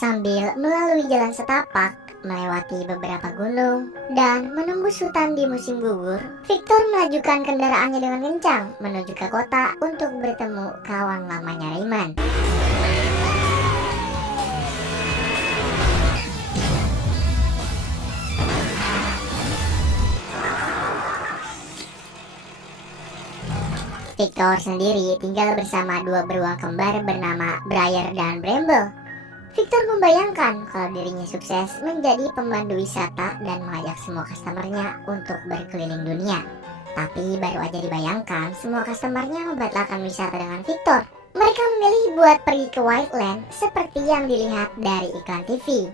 Sambil melalui jalan setapak, melewati beberapa gunung, dan menembus hutan di musim gugur, Victor melajukan kendaraannya dengan kencang menuju ke kota untuk bertemu kawan lamanya Raymond. Victor sendiri tinggal bersama dua beruang kembar bernama Briar dan Bramble. Victor membayangkan kalau dirinya sukses menjadi pemandu wisata dan mengajak semua customernya untuk berkeliling dunia. Tapi baru aja dibayangkan, semua customernya membatalkan wisata dengan Victor. Mereka memilih buat pergi ke Wildland seperti yang dilihat dari iklan TV.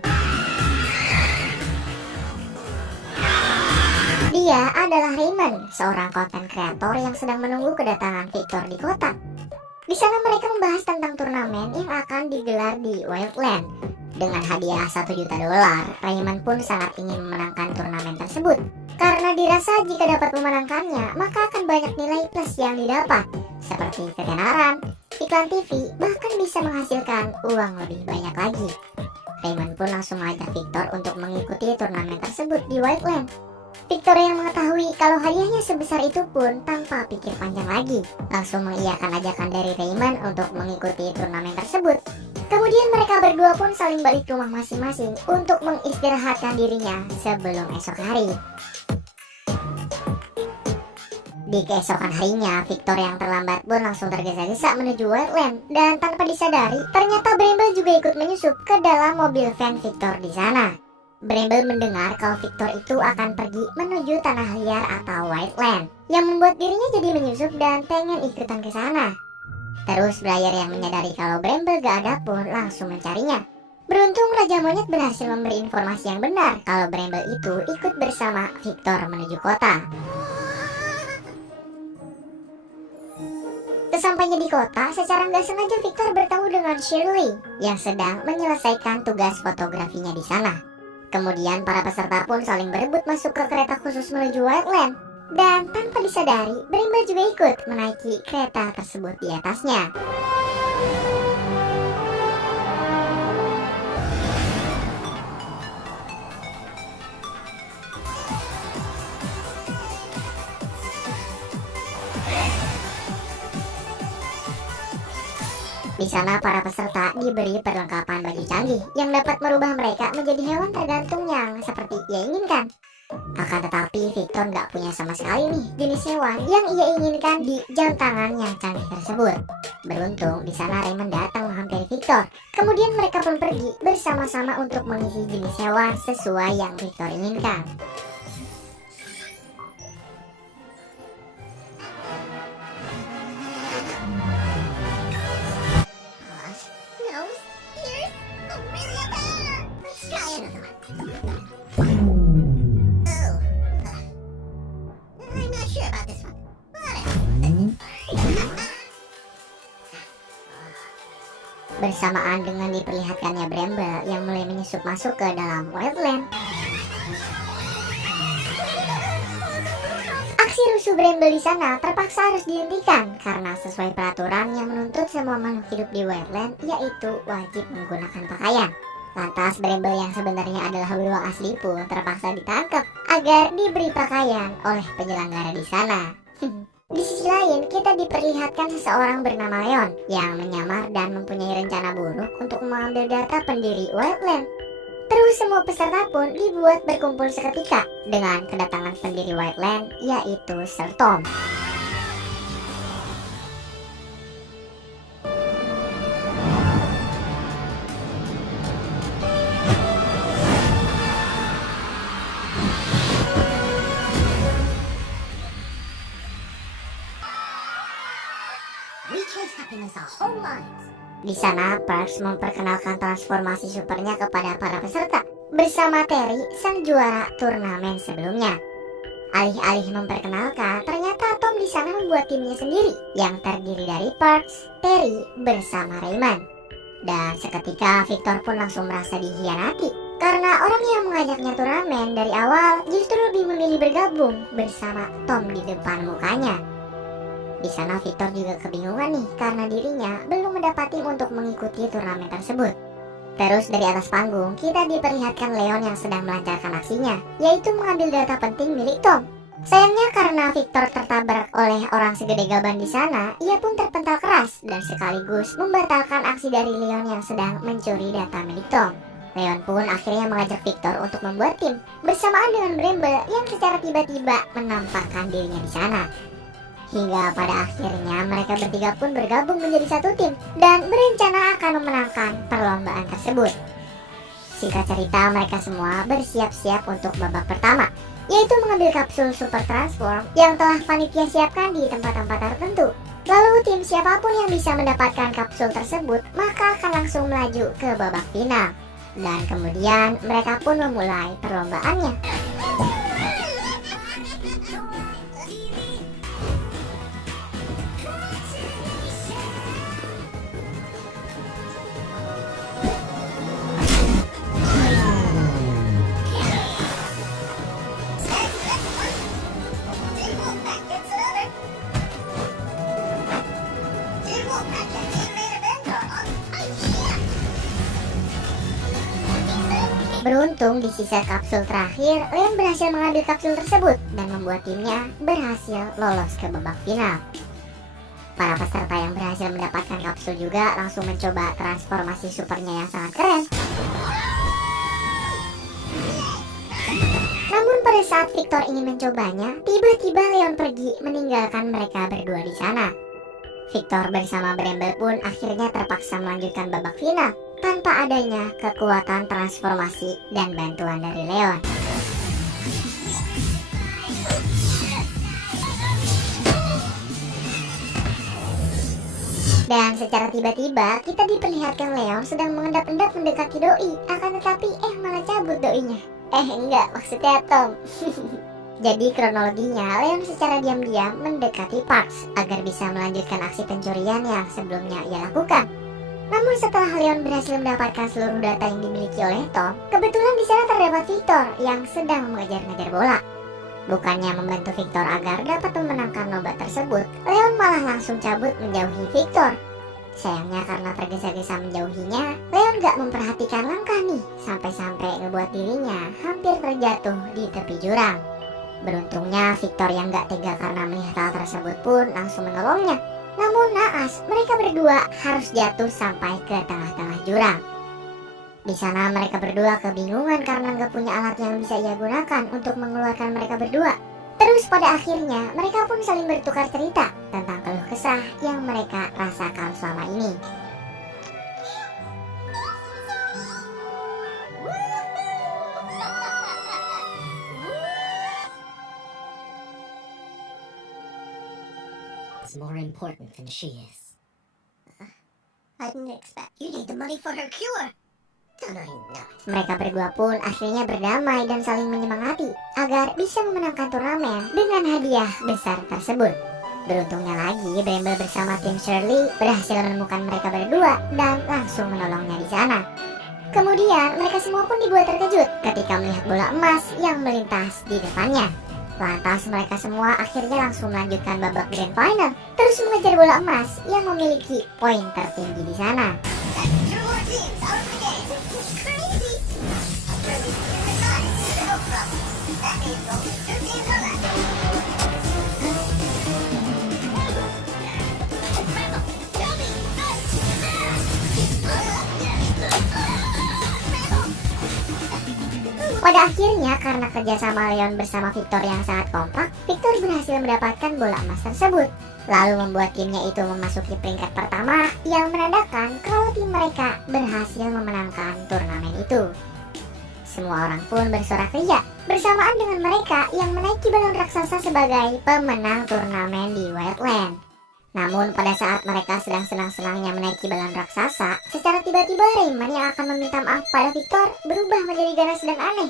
Dia adalah Raymond, seorang konten kreator yang sedang menunggu kedatangan Victor di kota. Di sana mereka membahas tentang turnamen yang akan digelar di Wildland. Dengan hadiah $1 juta, Raymond pun sangat ingin memenangkan turnamen tersebut. Karena dirasa jika dapat memenangkannya, maka akan banyak nilai plus yang didapat, seperti ketenaran, iklan TV, bahkan bisa menghasilkan uang lebih banyak lagi. Raymond pun langsung mengajak Victor untuk mengikuti turnamen tersebut di Wildland. Victor yang mengetahui kalau hadiahnya sebesar itu pun tanpa pikir panjang lagi, langsung mengiyakan ajakan dari Raymond untuk mengikuti turnamen tersebut. Kemudian mereka berdua pun saling balik ke rumah masing-masing untuk mengistirahatkan dirinya sebelum esok hari. Di keesokan harinya, Victor yang terlambat pun langsung tergesa-gesa menuju Wildland, dan tanpa disadari, ternyata Bramble juga ikut menyusup ke dalam mobil van Victor di sana. Bramble mendengar kalau Victor itu akan pergi menuju tanah liar atau Wildland, yang membuat dirinya jadi menyusup dan pengen ikutan ke sana. Terus Briar yang menyadari kalau Bramble gak ada pun langsung mencarinya. Beruntung Raja Monyet berhasil memberi informasi yang benar kalau Bramble itu ikut bersama Victor menuju kota. Sesampainya di kota, secara nggak sengaja Victor bertemu dengan Shirley yang sedang menyelesaikan tugas fotografinya di sana. Kemudian para peserta pun saling berebut masuk ke kereta khusus menuju Wildland. Dan tanpa disadari, Bramble juga ikut menaiki kereta tersebut di atasnya. Di sana para peserta diberi perlengkapan baju canggih yang dapat merubah mereka menjadi hewan tergantung yang seperti ia inginkan. Akan tetapi Victor nggak punya sama sekali nih jenis hewan yang ia inginkan di jam tangan yang canggih tersebut. Beruntung di sana Raymond datang menghampiri Victor. Kemudian mereka pun pergi bersama-sama untuk mengisi jenis hewan sesuai yang Victor inginkan. Bersamaan dengan diperlihatkannya Bramble yang mulai menyusup masuk ke dalam Wildland. Aksi rusuh Bramble di sana terpaksa harus dihentikan karena sesuai peraturan yang menuntut semua makhluk hidup di Wildland, yaitu wajib menggunakan pakaian. Lantas Bramble yang sebenarnya adalah beruang asli pun terpaksa ditangkap agar diberi pakaian oleh penyelenggara di sana. Di sisi lain, kita diperlihatkan seseorang bernama Leon yang menyamar dan mempunyai rencana buruk untuk mengambil data pendiri Wildland. Terus semua peserta pun dibuat berkumpul seketika dengan kedatangan pendiri Wildland, yaitu Sir Tom. Di sana, Parks memperkenalkan transformasi supernya kepada para peserta bersama Terry, sang juara turnamen sebelumnya. Alih-alih memperkenalkan, ternyata Tom di sana membuat timnya sendiri yang terdiri dari Parks, Terry bersama Raymond. Dan seketika Victor pun langsung merasa dikhianati karena orang yang mengajaknya turnamen dari awal justru lebih memilih bergabung bersama Tom di depan mukanya. Di sana Victor juga kebingungan nih karena dirinya belum mendapat tim untuk mengikuti turnamen tersebut. Terus dari atas panggung, kita diperlihatkan Leon yang sedang melancarkan aksinya, yaitu mengambil data penting milik Tom. Sayangnya karena Victor tertabrak oleh orang segede gaban di sana, ia pun terpental keras dan sekaligus membatalkan aksi dari Leon yang sedang mencuri data milik Tom. Leon pun akhirnya mengajak Victor untuk membuat tim bersamaan dengan Bramble yang secara tiba-tiba menampakkan dirinya di sana. Hingga pada akhirnya mereka bertiga pun bergabung menjadi satu tim dan berencana akan memenangkan perlombaan tersebut. Singkat cerita, mereka semua bersiap-siap untuk babak pertama, yaitu mengambil kapsul Super Transform yang telah panitia siapkan di tempat-tempat tertentu. Lalu tim siapapun yang bisa mendapatkan kapsul tersebut maka akan langsung melaju ke babak final. Dan kemudian mereka pun memulai perlombaannya. Beruntung di sisa kapsul terakhir, Leon berhasil mengambil kapsul tersebut dan membuat timnya berhasil lolos ke babak final. Para peserta yang berhasil mendapatkan kapsul juga langsung mencoba transformasi supernya yang sangat keren. Namun pada saat Victor ingin mencobanya, tiba-tiba Leon pergi meninggalkan mereka berdua di sana. Victor bersama Bramble pun akhirnya terpaksa melanjutkan babak final tanpa adanya kekuatan transformasi dan bantuan dari Leon. Dan secara tiba-tiba kita diperlihatkan Leon sedang mengendap-endap mendekati doi, akan tetapi malah cabut doinya. Enggak, maksudnya Tom. Jadi kronologinya, Leon secara diam-diam mendekati Parks agar bisa melanjutkan aksi pencurian yang sebelumnya ia lakukan. Namun setelah Leon berhasil mendapatkan seluruh data yang dimiliki oleh Tom, kebetulan di sana terdapat Victor yang sedang mengejar-ngejar bola. Bukannya membantu Victor agar dapat memenangkan lomba tersebut, Leon malah langsung cabut menjauhi Victor. Sayangnya karena tergesa-gesa menjauhinya, Leon gak memperhatikan langkah nih, sampai-sampai ngebuat dirinya hampir terjatuh di tepi jurang. Beruntungnya Victor yang gak tega karena melihat hal tersebut pun langsung menolongnya. Namun naas, mereka berdua harus jatuh sampai ke tengah-tengah jurang. Di sana mereka berdua kebingungan karena gak punya alat yang bisa ia gunakan untuk mengeluarkan mereka berdua. Terus pada akhirnya mereka pun saling bertukar cerita tentang keluh kesah yang mereka rasakan selama ini. More important than she is. I didn't expect. You need the money for her cure. Don't I not? Mereka berdua pun akhirnya berdamai dan saling menyemangati agar bisa memenangkan turnamen dengan hadiah besar tersebut. Beruntungnya lagi, Bramble bersama tim Shirley berhasil menemukan mereka berdua dan langsung menolongnya di sana. Kemudian mereka semua pun dibuat terkejut ketika melihat bola emas yang melintas di depannya. Lantas mereka semua akhirnya langsung melanjutkan babak grand final, terus mengejar bola emas yang memiliki poin tertinggi di sana. Pada akhirnya karena kerjasama Leon bersama Victor yang sangat kompak, Victor berhasil mendapatkan bola emas tersebut, lalu membuat timnya itu memasuki peringkat pertama yang menandakan kalau tim mereka berhasil memenangkan turnamen itu. Semua orang pun bersorak ria bersamaan dengan mereka yang menaiki balon raksasa sebagai pemenang turnamen di Wildland. Namun pada saat mereka sedang senang-senangnya menaiki balon raksasa, secara tiba-tiba Rayman yang akan meminta maaf pada Victor berubah menjadi ganas dan aneh.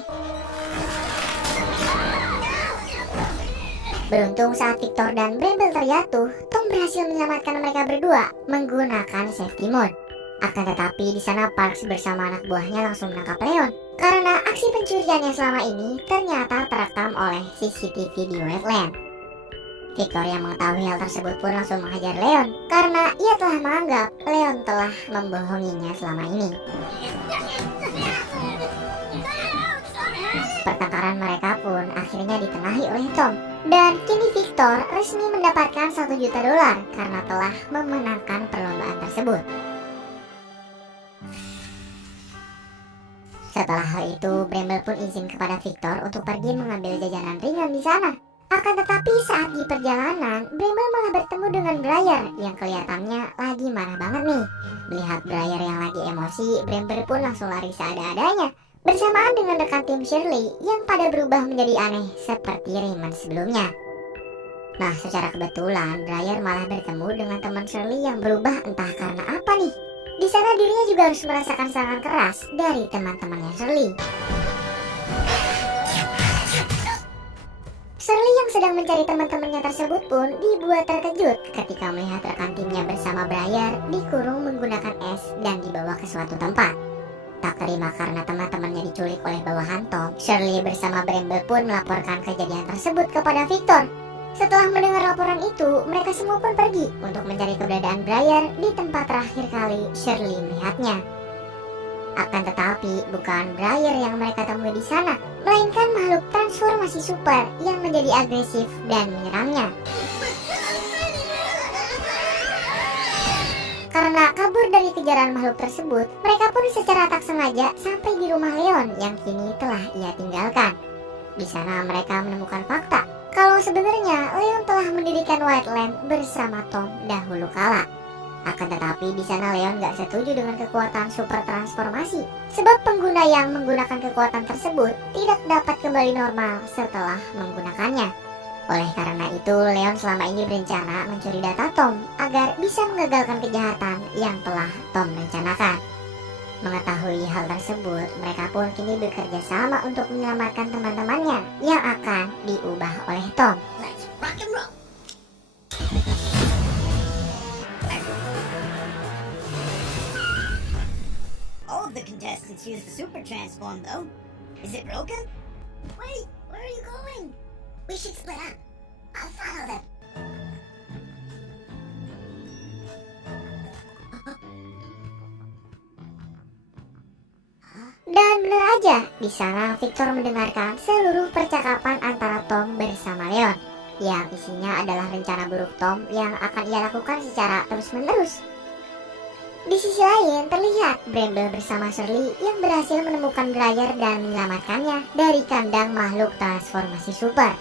Beruntung saat Victor dan Bramble terjatuh, Tom berhasil menyelamatkan mereka berdua menggunakan safety mode. Akan tetapi di sana Parks bersama anak buahnya langsung menangkap Leon karena aksi pencuriannya selama ini ternyata terekam oleh CCTV di Wildland. Victor yang mengetahui hal tersebut pun langsung menghajar Leon karena ia telah menganggap Leon telah membohonginya selama ini. Penasaran mereka pun akhirnya ditenahi oleh Tom. Dan kini Victor resmi mendapatkan 1 juta dolar karena telah memenangkan perlombaan tersebut. Setelah hal itu, Bramble pun izin kepada Victor untuk pergi mengambil jajanan ringan di sana. Akan tetapi saat di perjalanan, Bramble malah bertemu dengan Briar yang kelihatannya lagi marah banget nih. Melihat Briar yang lagi emosi, Bramble pun langsung lari seada-adanya bersamaan dengan rekan tim Shirley yang pada berubah menjadi aneh seperti Raymond sebelumnya. Nah, secara kebetulan Briar malah bertemu dengan teman Shirley yang berubah entah karena apa nih. Di sana dirinya juga harus merasakan serangan keras dari teman-temannya Shirley. Shirley yang sedang mencari teman-temannya tersebut pun dibuat terkejut ketika melihat rekan timnya bersama Briar dikurung menggunakan es dan dibawa ke suatu tempat. Tak terima karena teman-temannya diculik oleh bawahan Tom, Shirley bersama Bramble pun melaporkan kejadian tersebut kepada Victor. Setelah mendengar laporan itu, mereka semua pun pergi untuk mencari keberadaan Briar di tempat terakhir kali Shirley melihatnya. Akan tetapi, bukan Briar yang mereka temui di sana, melainkan makhluk transformasi super yang menjadi agresif dan menyerangnya. Karena kabur dari kejaran makhluk tersebut, mereka pun secara tak sengaja sampai di rumah Leon yang kini telah ia tinggalkan. Di sana mereka menemukan fakta kalau sebenarnya Leon telah mendirikan White Lamp bersama Tom dahulu kala. Akan tetapi di sana Leon gak setuju dengan kekuatan super transformasi, sebab pengguna yang menggunakan kekuatan tersebut tidak dapat kembali normal setelah menggunakannya. Oleh karena itu, Leon selama ini berencana mencuri data Tom agar bisa mengagalkan kejahatan yang telah Tom rencanakan. Mengetahui hal tersebut, mereka pun kini bekerja sama untuk menyelamatkan teman-temannya yang akan diubah oleh Tom. Let's rock and roll. All of the contestants use the super transform though. Is it broken? Wait, where are you going? We should split up. I'll follow them. Dan benar aja, di sana Victor mendengarkan seluruh percakapan antara Tom bersama Leon, yang isinya adalah rencana buruk Tom yang akan ia lakukan secara terus-menerus. Di sisi lain, terlihat Bramble bersama Shirley yang berhasil menemukan Briar dan menyelamatkannya dari kandang makhluk transformasi super.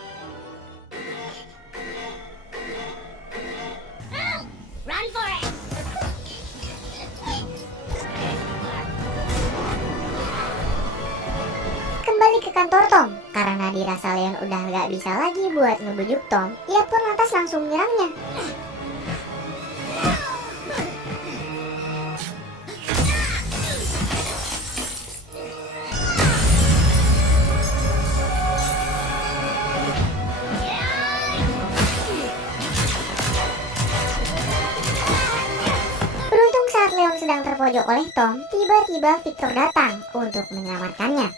Run for it! Kembali ke kantor Tom, karena dirasa Leon udah gak bisa lagi buat ngebujuk Tom, ia pun lantas langsung menyerangnya. Beruntung saat Leon sedang terpojok oleh Tom, tiba-tiba Victor datang untuk menyelamatkannya.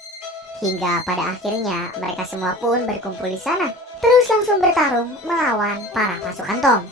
Hingga pada akhirnya mereka semua pun berkumpul di sana, terus langsung bertarung melawan para pasukan Tom.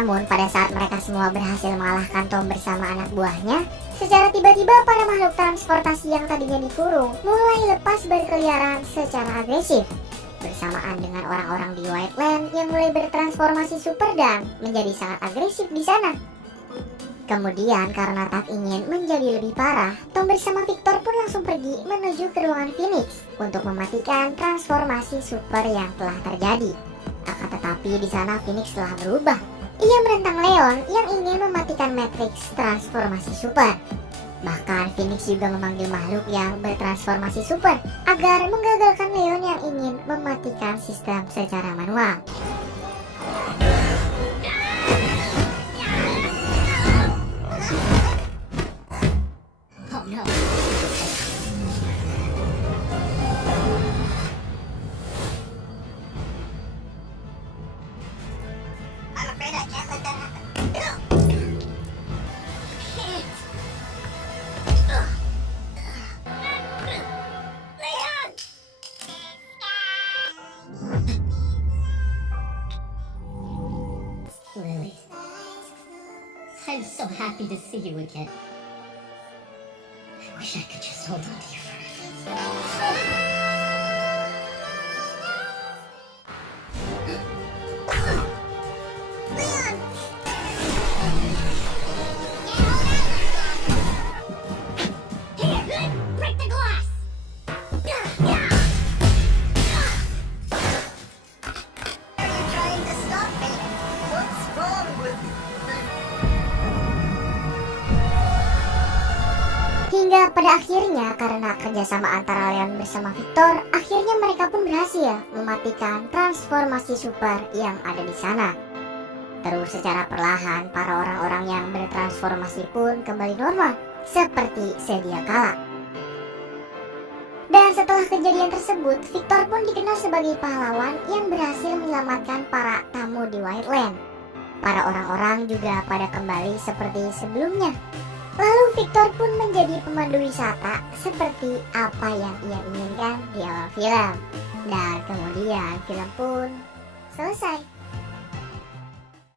Namun pada saat mereka semua berhasil mengalahkan Tom bersama anak buahnya, secara tiba-tiba para makhluk transportasi yang tadinya dikurung mulai lepas berkeliaran secara agresif, bersamaan dengan orang-orang di White Land yang mulai bertransformasi super dan menjadi sangat agresif di sana. Kemudian karena tak ingin menjadi lebih parah, Tom bersama Victor pun langsung pergi menuju ke ruangan Phoenix untuk mematikan transformasi super yang telah terjadi. Akan tetapi di sana Phoenix telah berubah. Ia menentang Leon yang ingin mematikan Matrix transformasi super. Bahkan Phoenix juga memanggil makhluk yang bertransformasi super agar menggagalkan Leon yang ingin mematikan sistem secara manual. Oh no. I'm afraid I can't let that happen. Can't. Leon! Lily, I'm so happy to see you again. I wish I could just hold on to you forever. Leon! Here, break the glass! Are you trying to stop me? What's wrong with you? Hingga pada akhirnya karena kerjasama antara Leon bersama Victor, akhirnya mereka pun berhasil mematikan transformasi super yang ada di sana. Terus secara perlahan para orang-orang yang bertransformasi pun kembali normal seperti sedia kala. Dan setelah kejadian tersebut, Victor pun dikenal sebagai pahlawan yang berhasil menyelamatkan para tamu di Wildland. Para orang-orang juga pada kembali seperti sebelumnya. Lalu Victor pun menjadi pemandu wisata seperti apa yang ia inginkan di awal film. Dan kemudian film pun selesai.